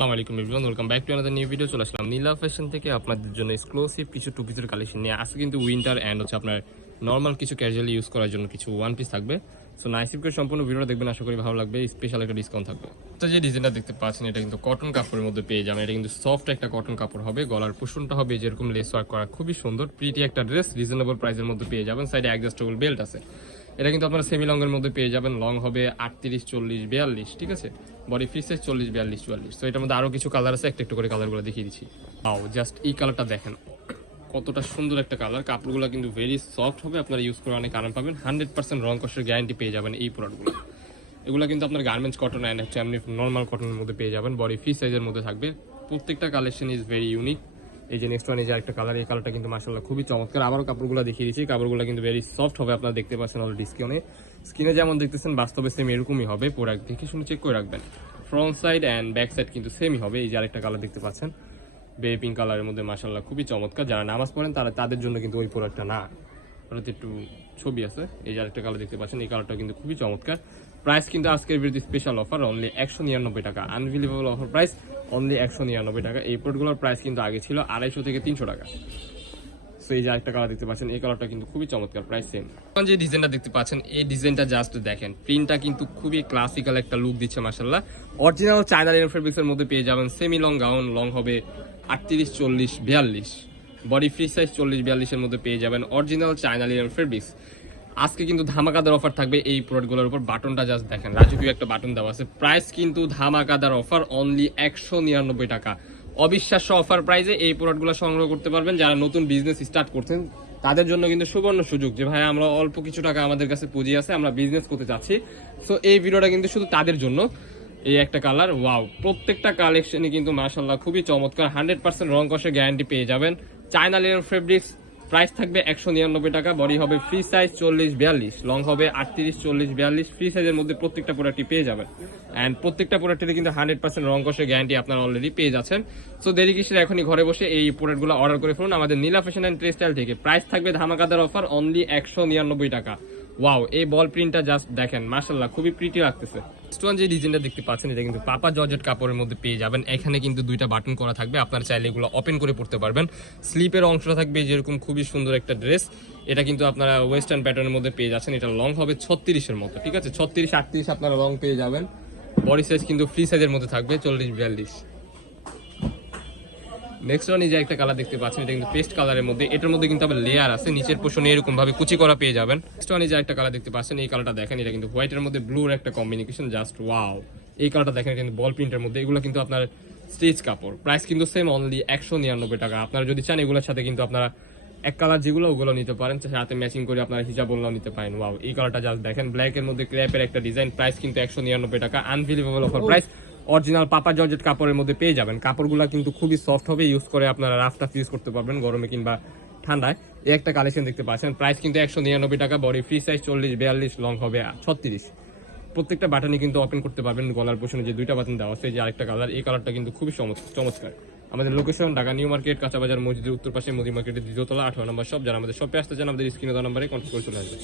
আসসালামু আলাইকুম everyone, welcome back to another new video. চলে আসলাম নীলা ফ্যাশন থেকে আপনাদের জন্য এক্সক্লুসিভ কিছু টু পিসের কালেকশন নিয়ে। আজকে কিন্তু উইন্টার অ্যান্ড হচ্ছে আপনার নর্মাল কিছু ক্যাজুয়ালি ইউজ করার জন্য কিছু ওয়ান পিস থাকবে। সো নাইসিপ করে সম্পূর্ণ ভিডিওটা দেখবেন, আশা করি ভালো লাগবে। স্পেশাল একটা ডিসকাউন্ট থাকবে। তো যে ডিজাইনটা দেখতে পাচ্ছেন এটা কিন্তু কটন কাপড়ের মধ্যে পেয়ে যাবেন। এটা কিন্তু সফট একটা কটন কাপড় হবে, গলার পোষণটা হবে যেরকম লেস ওয়ার্ক করা, খুবই সুন্দর প্রিটি একটা ড্রেস। রিজনেবল প্রাইসের মধ্যে পেয়ে যাবেন। সাইডে অ্যাডজাস্টেবল বেল্ট আছে। এটা কিন্তু আপনার সেমি লংয়ের মধ্যে পেয়ে যাবেন। লং হবে 38, 40, 42, ঠিক আছে। Body free size 40, 42, 44। তো এটার মধ্যে আরও কিছু কালার আছে, একটু করে কালারগুলো দেখিয়ে দিচ্ছি। জাস্ট এই কালারটা দেখেন, কতটা সুন্দর একটা কালার। কাপড়গুলো কিন্তু ভেরি সফট হবে, আপনারা ইউজ করে অনেক আরাম পাবেন। 100% রং কষের গ্যারান্টি পেয়ে যাবেন এই প্রোডাক্টগুলো। এগুলো কিন্তু আপনার গার্মেন্টস কটন অ্যান্ড হচ্ছে এমনি নর্মাল কটনের মধ্যে পেয়ে যাবেন। বডি ফ্রি সাইজের মধ্যে থাকবে। প্রত্যেকটা কালেকশন ইজ ভেরি ইউনিক। এই যে নেক্সট ওয়ান, এই যে একটা কালার, এই কালারটা কিন্তু মাশাআল্লাহ খুবই চমৎকার। আবারও কাপড়গুলো দেখিয়ে দিচ্ছি। কাপড়গুলো কিন্তু ভেরি সফট হবে, আপনারা দেখতে পাচ্ছেন অলরেডি স্ক্রিনে যেমন দেখতেছেন বাস্তবে সেম এরকমই হবে। প্রোডাক্ট দেখে শুনে চেক করে রাখবেন। Front side and back side কিন্তু সেমই হবে। এই যে আরেকটা কালার দেখতে পাচ্ছেন, বে পিঙ্ক কালারের মধ্যে মাশাআল্লাহ খুবই চমৎকার। যারা নামাজ পড়েন তাদের জন্য কিন্তু ওই প্রোডাক্টটা না, ওটাতে একটু ছবি আছে। এই যে আরেকটা কালার দেখতে পাচ্ছেন, এই কালারটা কিন্তু খুবই চমৎকার। প্রাইস কিন্তু আজকের ভিডিওতে স্পেশাল অফার অনলি 199 টাকা। আনবিলিভেবল অফার প্রাইস অনলি 199 টাকা। এই প্রোডাক্টগুলোর প্রাইস কিন্তু আগে ছিল 250 থেকে 300 টাকা। সো এই যে আরেকটা কালার দেখতে পাচ্ছেন, এই কালারটা কিন্তু খুবই চমৎকার, প্রাইস সেম। এখন যে ডিজাইনটা দেখতে পাচ্ছেন, এই ডিজাইনটা জাস্ট দেখেন, প্রিন্টটা কিন্তু খুবই ক্লাসিক্যাল একটা লুক দিচ্ছে মাশাআল্লাহ। অরিজিনাল চায়না লিনেন ফেব্রিক্সের মধ্যে পেয়ে যাবেন। সেমি লং গাউন, লং হবে 38, 40, 42, বডি ফ্রি সাইজ 40, 42 এর মধ্যে পেয়ে যাবেন। Original China linen fabrics. আজকে কিন্তু ধামাকাদার অফার থাকবে এই প্রোডাক্টগুলোর উপর। বাটনটা জাস্ট দেখেন, রাজকীয় একটা বাটন দেওয়া আছে। প্রাইস কিন্তু ধামাকাদার অফার অনলি 199 টাকা। অবিশ্বাস্য অফার প্রাইসে এই প্রোডাক্টগুলো সংগ্রহ করতে পারবেন। যারা নতুন বিজনেস স্টার্ট করছেন তাদের জন্য কিন্তু সুবর্ণ সুযোগ, যে ভাই আমরা অল্প কিছু টাকা আমাদের কাছে পুঁজি আছে, আমরা বিজনেস করতে চাচ্ছি। সো এই ভিডিওটা কিন্তু শুধু তাদের জন্য। এই একটা কালার, ওয়াও, প্রত্যেকটা কালেকশনই কিন্তু মাশাআল্লাহ খুবই চমৎকার। 100% রং কষে গ্যারান্টি পেয়ে যাবেন। China linen fabrics. প্রাইস থাকবে 199 টাকা। বডি হবে ফ্রি সাইজ 40, 42, লং হবে 38, 40, 42, ফ্রি সাইজের মধ্যে প্রত্যেকটা প্রোডাক্টই পেয়ে যাবেন। অ্যান্ড প্রত্যেকটা প্রোডাক্টের কিন্তু 100% রং কষে গ্যারান্টি আপনারা অলরেডি পেয়ে যাচ্ছেন। সো দেরি কিসের, এখনই ঘরে বসে এই প্রোডাক্টগুলো অর্ডার করে ফেলুন আমাদের নীলা ফ্যাশন অ্যান্ড টেক্সটাইল থেকে। প্রাইস থাকবে ধামাকাদার অফার অনলি 199 টাকা। ওয়াও, এই বল প্রিন্টটা জাস্ট দেখেন, মাশাআল্লাহ খুবই প্রিটি লাগতেছে। যে ডিজাইনটা দেখতে পাচ্ছেন, এটা কিন্তু পাপা জর্জেট কাপড়ের মধ্যে পেয়ে যাবেন। এখানে কিন্তু দুইটা বাটন করা থাকবে, আপনারা চাইলে এগুলো ওপেন করে পড়তে পারবেন। স্লিপের অংশটা থাকবে যেরকম, খুবই সুন্দর একটা ড্রেস। এটা কিন্তু আপনারা ওয়েস্টার্ন প্যাটার্নের মধ্যে পেয়ে যাচ্ছেন। এটা লং হবে 36 এর মতো, ঠিক আছে। 36, 38 আপনারা লং পেয়ে যাবেন। বডি সাইজ কিন্তু ফ্রি সাইজের মধ্যে থাকবে 40, 42। নেক্সট ওয়ান, এই যে একটা কালার দেখতে পাচ্ছেন, এটা কিন্তু পেস্ট কালারের মধ্যে। এটার মধ্যে কিন্তু আবার লেয়ার আছে, নিচের পোর্শনে এরকম ভাবে কুচি করা পেয়ে যাবেন। নেক্সট ওয়ান, এই যে একটা কালার দেখতে পাচ্ছেন, এই কালারটা দেখেন, এটা কিন্তু হোয়াইটের মধ্যে ব্লুর একটা কম্বিনেশন, জাস্ট ওয়াও। এই কালারটা দেখেন, কিন্তু বল প্রিন্টের মধ্যে। এগুলো কিন্তু আপনার স্টিচ কাপড়। প্রাইস কিন্তু সেম অনলি 199 টাকা। আপনারা যদি চান এগুলোর সাথে কিন্তু আপনারা এক কালার যেগুলো ওগুলো নিতে পারেন, সাথে ম্যাচিং করে আপনারা হিজাব বললেও নিতে পারেন। ওয়াও, এই কালারটা জাস্ট দেখেন, ব্ল্যাক এর মধ্যে ক্র্যাপের একটা ডিজাইন। প্রাইস কিন্তু 199 টাকা। Unbelievable offer price. অরিজিনাল পাপা জর্জেট কাপড়ের মধ্যে পেয়ে যাবেন। কাপড়গুলো কিন্তু খুবই সফট হবে, ইউজ করে আপনারা রাফ টাফ ইউজ করতে পারবেন গরমে কিংবা ঠান্ডায়। এই একটা কালেকশন দেখতে পাচ্ছেন, প্রাইস কিন্তু 199 টাকা। বডি ফ্রি সাইজ 40, 42, লং হবে 36। প্রত্যেকটা বাটনই কিন্তু ওপেন করতে পারবেন। গলার পোষণে যে দুইটা বাটন দেওয়া আছে, যে আরেকটা কালার, এই কালারটা কিন্তু খুবই চমৎকার। আমাদের লোকেশন ঢাকা নিউ মার্কেট, কাঁচাবাজার মসজিদের উত্তর পাশে, মোদি মার্কেটের 2য় তলা, 18 নম্বর শপ। যারা আমাদের শপে আসতে চান আমাদের স্ক্রিনে দেওয়া নম্বরে কন্ট্যাক্ট করে চলে আসবে।